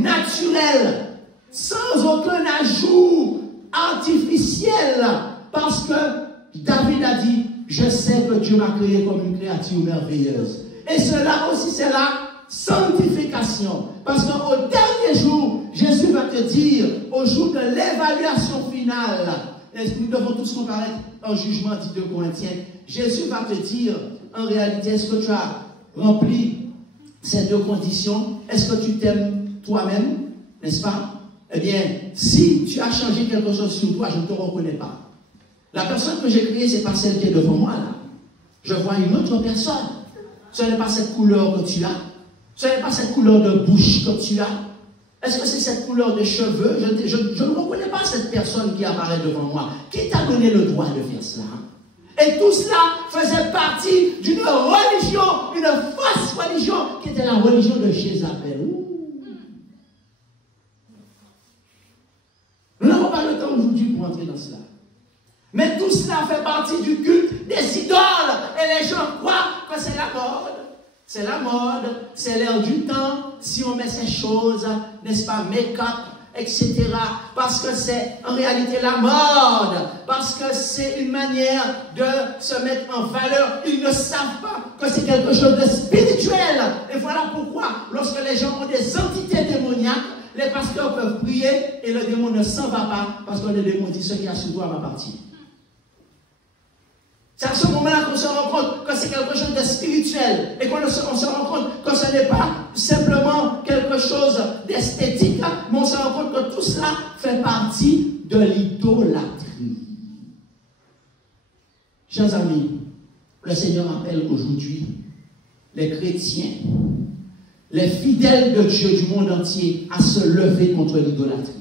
Naturel, sans aucun ajout artificiel. Parce que David a dit, je sais que Dieu m'a créé comme une créature merveilleuse. Et cela aussi, c'est la sanctification. Parce qu'au dernier jour, Jésus va te dire, au jour de l'évaluation finale, et nous devons tous comparaître un jugement, dit 2 Corinthiens, Jésus va te dire, en réalité, est-ce que tu as rempli ces 2 conditions? Est-ce que tu t'aimes toi-même? N'est-ce pas? Eh bien, si tu as changé quelque chose sur toi, je ne te reconnais pas. La personne que j'ai créée, ce n'est pas celle qui est devant moi, là. Je vois une autre personne. Ce n'est pas cette couleur que tu as. Ce n'est pas cette couleur de bouche que tu as. Est-ce que c'est cette couleur de cheveux? Je ne reconnais pas cette personne qui apparaît devant moi. Qui t'a donné le droit de faire cela? Et tout cela faisait partie d'une religion, une fausse religion, qui était la religion de Jézabel. Nous n'avons pas le temps aujourd'hui pour entrer dans cela. Mais tout cela fait partie du culte des idoles. Et les gens croient que c'est la mode. C'est la mode, c'est l'air du temps. Si on met ces choses, n'est-ce pas, make-up, etc. Parce que c'est en réalité la mode. Parce que c'est une manière de se mettre en valeur. Ils ne savent pas que c'est quelque chose de spirituel. Et voilà pourquoi, lorsque les gens ont des entités démoniaques, les pasteurs peuvent prier et le démon ne s'en va pas. Parce que le démon dit, ce qui a sur toi va partir. C'est à ce moment-là qu'on se rend compte que c'est quelque chose de spirituel et qu'on se rend compte que ce n'est pas simplement quelque chose d'esthétique, mais on se rend compte que tout cela fait partie de l'idolâtrie. Chers amis, le Seigneur appelle aujourd'hui les chrétiens, les fidèles de Dieu du monde entier à se lever contre l'idolâtrie.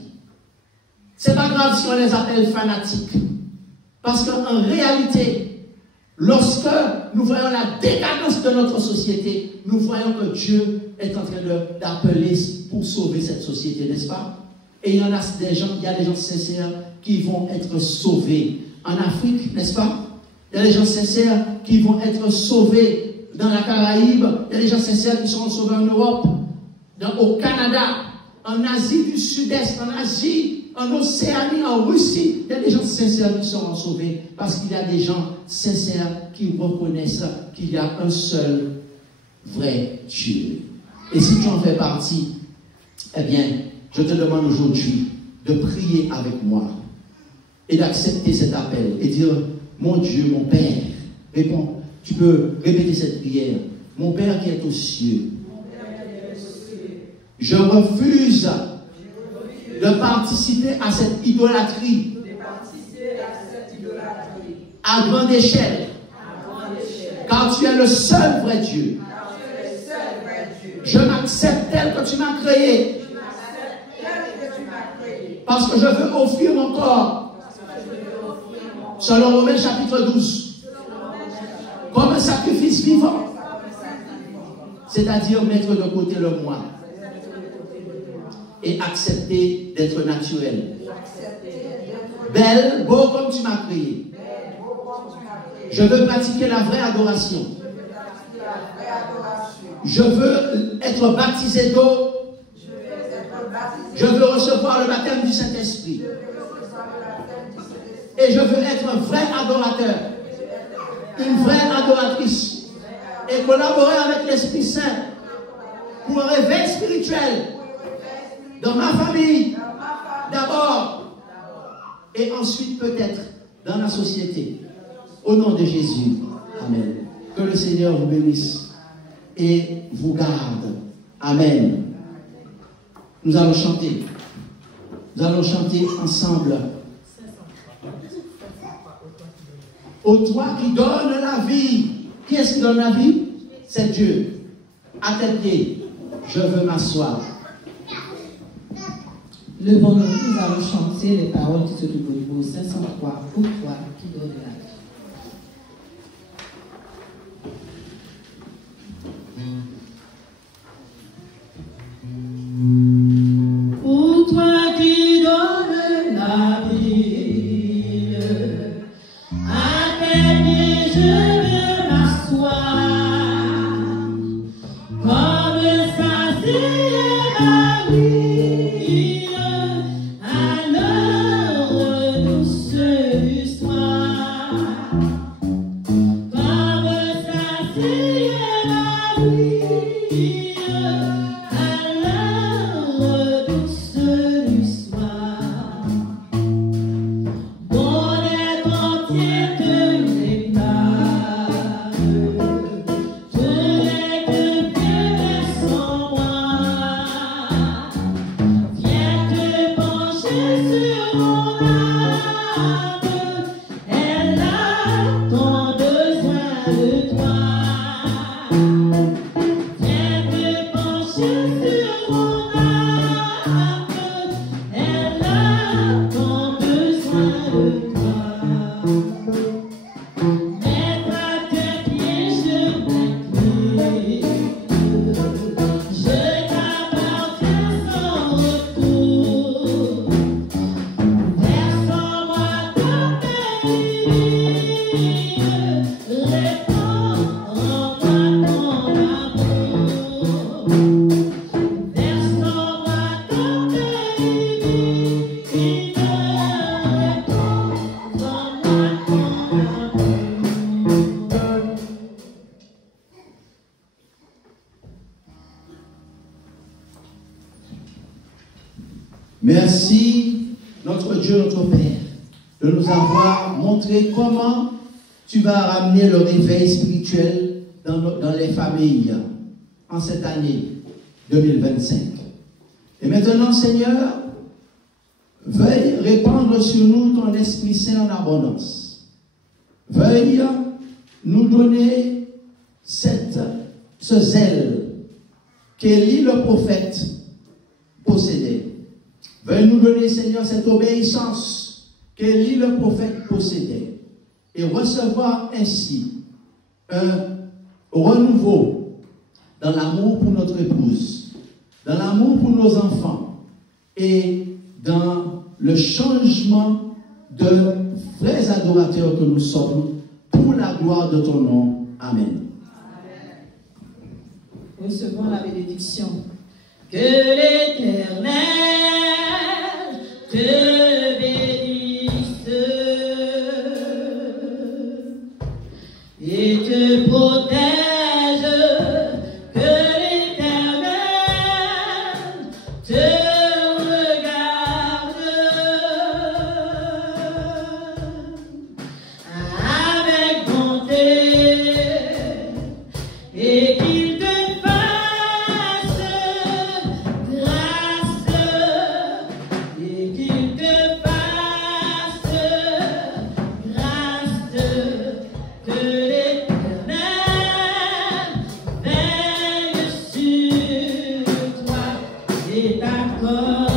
C'est pas grave si on les appelle fanatiques, parce qu'en réalité, lorsque nous voyons la décadence de notre société, nous voyons que Dieu est en train d'appeler pour sauver cette société, n'est-ce pas? Et il y a des gens sincères qui vont être sauvés. En Afrique, n'est-ce pas? Il y a des gens sincères qui vont être sauvés dans la Caraïbe. Il y a des gens sincères qui seront sauvés en Europe, au Canada, en Asie du Sud-Est, en Asie, en Océanie, en Russie. Il y a des gens sincères qui seront sauvés parce qu'il y a des gens sincères qui reconnaissent qu'il y a un seul vrai Dieu. Et si tu en fais partie, eh bien, je te demande aujourd'hui de prier avec moi et d'accepter cet appel et dire, mon Dieu, mon Père, réponds, tu peux répéter cette prière. Mon Père qui est aux cieux, je refuse de participer à cette idolâtrie à grande échelle, car tu es le seul vrai Dieu. Je m'accepte tel que tu m'as créé, parce que je veux offrir mon corps, selon Romains chapitre 12, comme un sacrifice vivant, c'est-à-dire mettre de côté le moi et accepter d'être naturel. Belle, beau comme tu m'as créé. Je veux pratiquer la vraie adoration. Je veux être baptisé d'eau. Je veux recevoir le baptême du Saint-Esprit. Et je veux être un vrai adorateur, une vraie adoratrice, et collaborer avec l'Esprit Saint pour un réveil spirituel dans ma famille, d'abord, et ensuite peut-être dans la société. Au nom de Jésus. Amen. Que le Seigneur vous bénisse et vous garde. Amen. Nous allons chanter. Nous allons chanter ensemble. Ô toi qui donnes la vie. Qui est-ce qui donne la vie? C'est Dieu. À tes pieds, je veux m'asseoir. Levons-nous, nous allons chanter les paroles qui se trouvent au niveau 503. Ô toi qui donnes la vie. Pour toi qui donnes la vie, à tes pieds je veux m'asseoir, comme ça c'est ma vie, à l'heure douce du soir, comme ça c'est ma vie. Merci, notre Dieu, notre Père, de nous avoir montré comment tu vas ramener le réveil spirituel dans les familles en cette année 2025. Et maintenant, Seigneur, veuille répandre sur nous ton Esprit Saint en abondance. Veuille nous donner ce zèle qu'Élie le prophète possédait. Veuille nous donner, Seigneur, cette obéissance qu'Élie le prophète possédait. Et recevoir ainsi un renouveau dans l'amour pour notre épouse, dans l'amour pour nos enfants et dans le changement de vrais adorateurs que nous sommes pour gloire de ton nom. Amen. Recevons la bénédiction. Que l'Éternel te bénisse et te protège. Que l'Éternel te regarde avec bonté et qu'il te fasse grâce et qu'il te fasse grâce. Que l'Éternel veille sur toi et t'accorde